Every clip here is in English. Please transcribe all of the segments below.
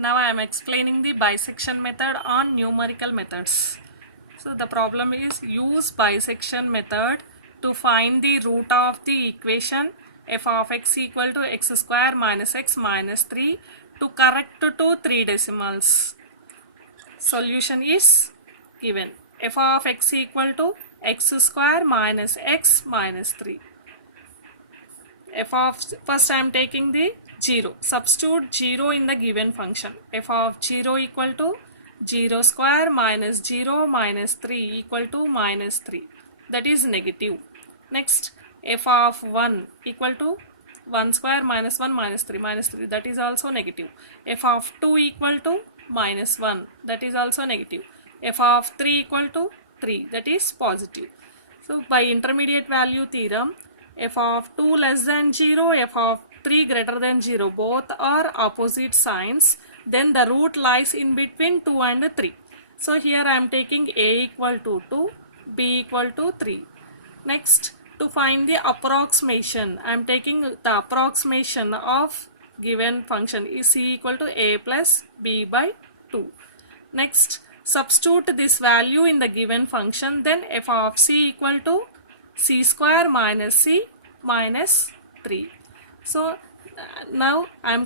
Now I am explaining the bisection method on numerical methods. So the problem is use bisection method to find the root of the equation f of x equal to x square minus x minus 3 to correct to 3 decimals. Solution is given. F of x equal to x square minus x minus 3. F of, first I am taking the 0. Substitute 0 in the given function. F of 0 equal to 0 square minus 0 minus 3 equal to minus 3. That is negative. Next, f of 1 equal to 1 square minus 1 minus 3, that is also negative. F of 2 equal to minus 1, that is also negative. F of 3 equal to 3, that is positive. So by intermediate value theorem, f of 2 less than 0, f of 3 greater than 0, both are opposite signs, then the root lies in between 2 and 3. So here I am taking a equal to 2, b equal to 3. Next, to find the approximation, I am taking the approximation of given function is c equal to a plus b by 2. Next, substitute this value in the given function, then f of c equal to c square minus c minus 3. So now I am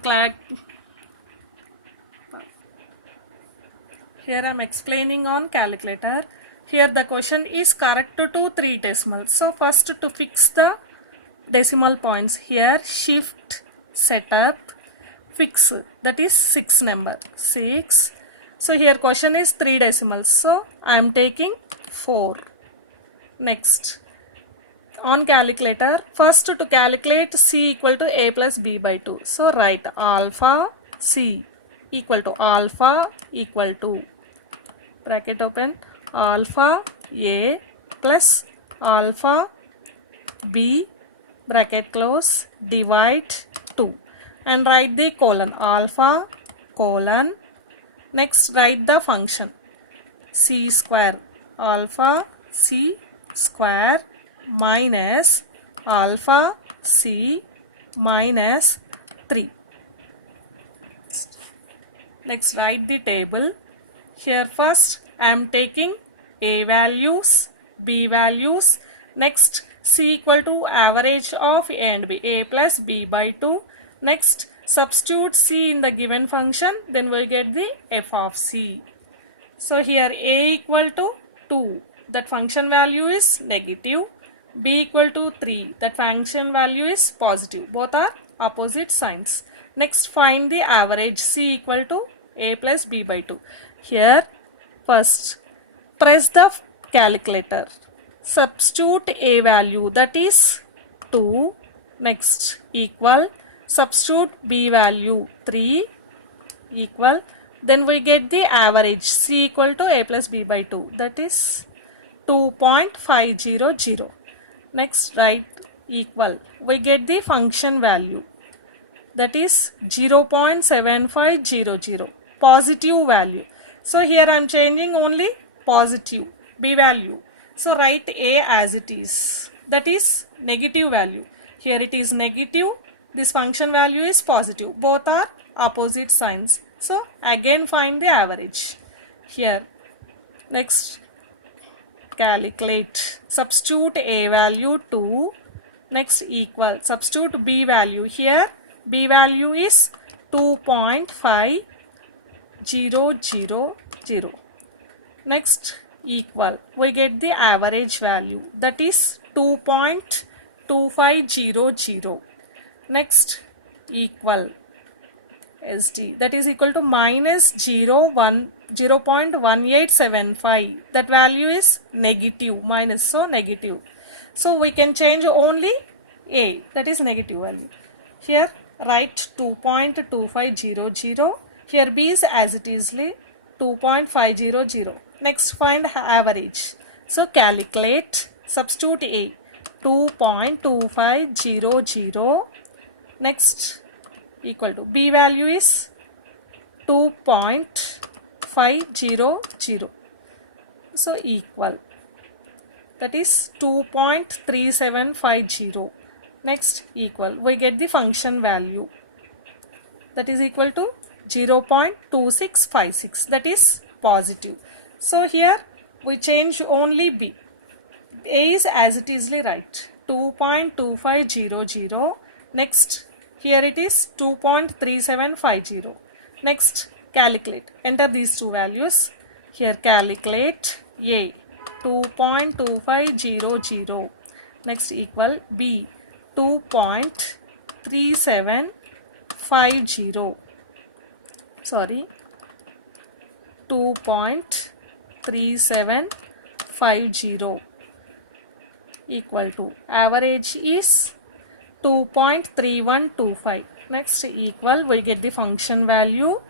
here I am explaining on calculator. Here the question is correct to 3 decimals. So first to fix the decimal points, here shift setup fix, that is 6 number 6. So here question is 3 decimals, so I am taking 4. Next, on calculator, first to calculate c equal to a plus b by 2. So write alpha c equal to alpha equal to bracket open alpha a plus alpha b bracket close divide 2 and write the colon alpha colon. Next write the function c square alpha c square minus alpha c minus 3. Next write the table. Here first I am taking a values, b values. Next c equal to average of a and b, a plus b by 2. Next substitute c in the given function, then we get the f of c. So here a equal to 2, that function value is negative. B equal to 3, that function value is positive. Both are opposite signs. Next find the average c equal to a plus b by 2. Here first press the calculator. Substitute a value, that is 2. Next equal, substitute b value 3 equal, then we get the average c equal to a plus b by 2, that is 2.500. Next write equal, we get the function value, that is 0.7500, positive value. So here I am changing only positive b value. So write a as it is, that is negative value. Here it is negative, this function value is positive. Both are opposite signs. So again find the average. Here next calculate, substitute a value 2. Next equal, substitute b value. Here b value is 2.500. Next equal, we get the average value, that is 2.2500. Next equal SD, that is equal to minus 0.1875, that value is negative, minus, so negative. So we can change only a, that is negative value. Here write 2.2500. Here b is as it is 2.500. Next find average. So calculate, substitute a 2.2500. Next equal to b value is 2.500. So equal, that is 2.3750. Next equal, we get the function value, that is equal to 0.2656, that is positive. So here we change only B. A is as it is right, 2.2500. Next, here it is 2.3750. Next, calculate. Enter these two values. Here calculate A, 2.2500. Next equal B, 2.3750. Sorry, 2.3750 equal to average is 2.3125. Next equal, we get the function value,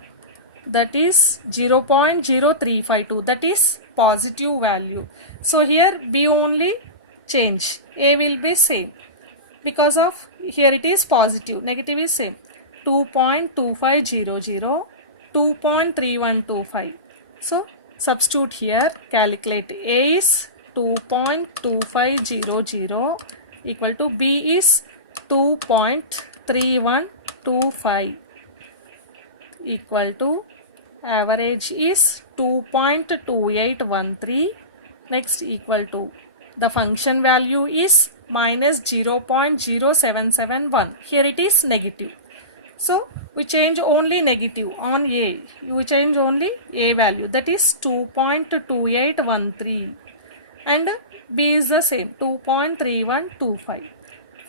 that is 0.0352, that is positive value. So here B only change, A will be same, because of here it is positive, negative is same, 2.2500, 2.3125. So substitute here, calculate. A is 2.2500 equal to B is 2.3125 equal to average is 2.2813. Next equal to the function value is minus 0.0771. Here it is negative. So we change only negative on A. We change only A value, that is 2.2813, and B is the same, 2.3125.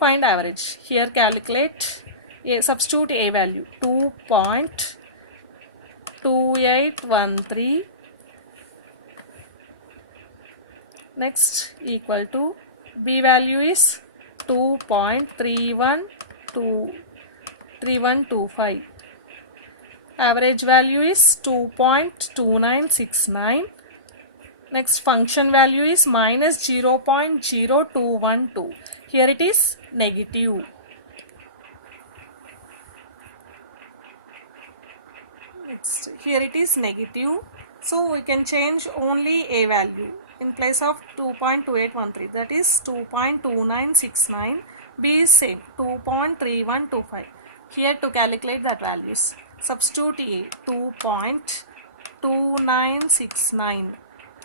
Find average. Here calculate A, substitute A value, 2.2813. Next equal to B value is 2.3125. Average value is 2.2969. Next function value is minus 0.0212. Here it is negative. Next, here it is negative. So we can change only A value in place of 2.2813, that is 2.2969. B is same, 2.3125. Here to calculate that values, substitute A, 2.2969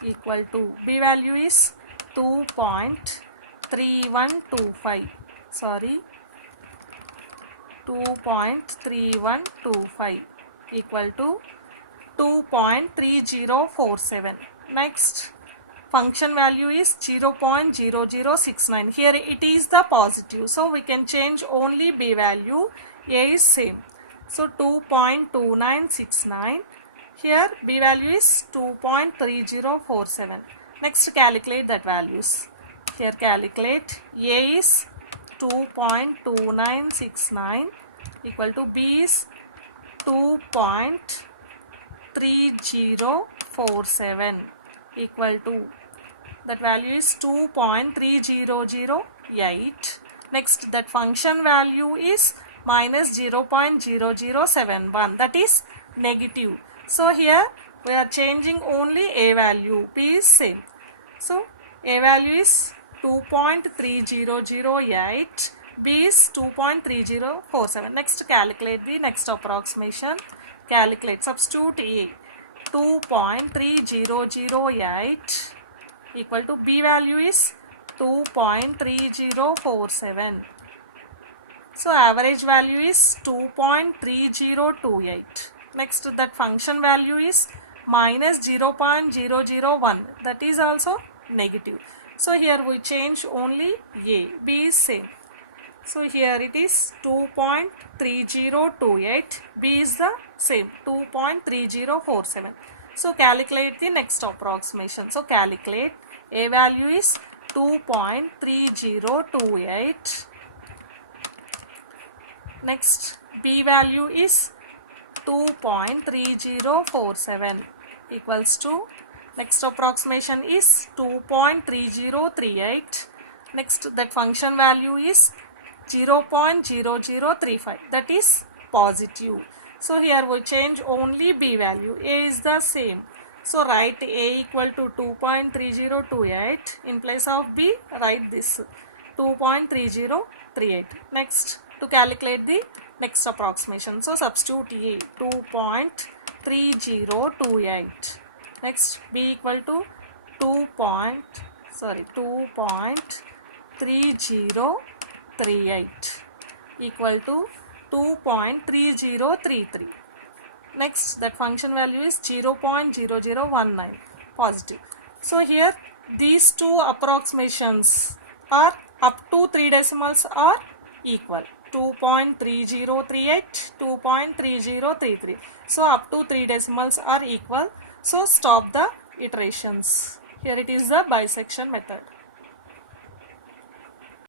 equal to B value is 2.3125. Sorry, 2.3125 equal to 2.3047. Next, function value is 0.0069. Here it is the positive, so we can change only B value. A is same, so 2.2969. Here B value is 2.3047. Next calculate that values. Here calculate. A is 2.2969 equal to B is 2.3047 equal to that value is 2.3008. Next, that function value is minus 0.0071, that is negative. So here we are changing only A value. B is same. So A value is 2.3008. B is 2.3047. Next calculate the next approximation. Calculate. Substitute A. 2.3008 equal to B value is 2.3047. So average value is 2.3028. Next, that function value is minus 0.001, that is also negative. So here we change only A. B is same. So here it is 2.3028. B is the same, 2.3047. So calculate the next approximation. So calculate. A value is 2.3028. Next, B value is 2.3047 equals to, next approximation is 2.3038. Next, that function value is 0.0035, that is positive. So here we change only B value. A is the same. So write A equal to 2.3028. In place of B, write this 2.3038. Next, to calculate the next approximation. So substitute A 2.3028. Next B equal to 2.3038 equal to 2.3033. Next, that function value is 0.0019 positive. So here these two approximations are up to 3 decimals are equal. 2.3038, 2.3033. So up to 3 decimals are equal. So stop the iterations. Here it is the bisection method.